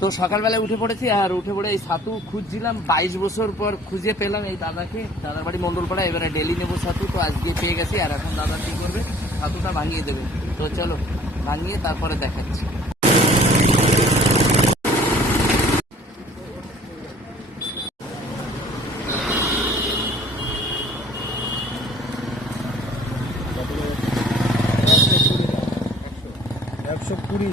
তো সকালবেলায় উঠে পড়েছি আর উঠে পড়ে এই ছাতু খুঁজছিলাম। বাইশ বছর পর খুঁজে পেলাম এই দাদাকে। দাদার বাড়ি মন্ডলপাড়া এবারে ডেলি নেব ছাতু তো আজকে পেয়ে গেছি আর এখন দাদা কি করবে? ছাতুটা ভাঙিয়ে দেবে। তো চলো, ভাঙিয়ে তারপরে দেখাচ্ছি। একশো কুড়ি।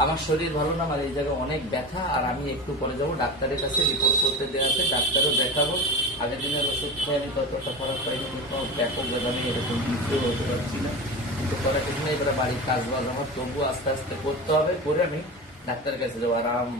আমার শরীর ভালো না, আমার এই জায়গায় অনেক ব্যথা, আর আমি একটু পরে যাব, ডাক্তারের কাছে রিপোর্ট করতে দেওয়া আছে, ডাক্তারও দেখাবো। আগের দিনের ওষুধ খেয়ে আমি ততটা খারাপ পাইনি, কিন্তু ব্যাপক আমি এরকম দিতেও হতে পারছি না। কিন্তু করা ঠিক না, এবারে বাড়ির কাজ বাজ আমার তবু আস্তে আস্তে করতে হবে, করে আমি ডাক্তারের কাছে যাব। আর আমার মা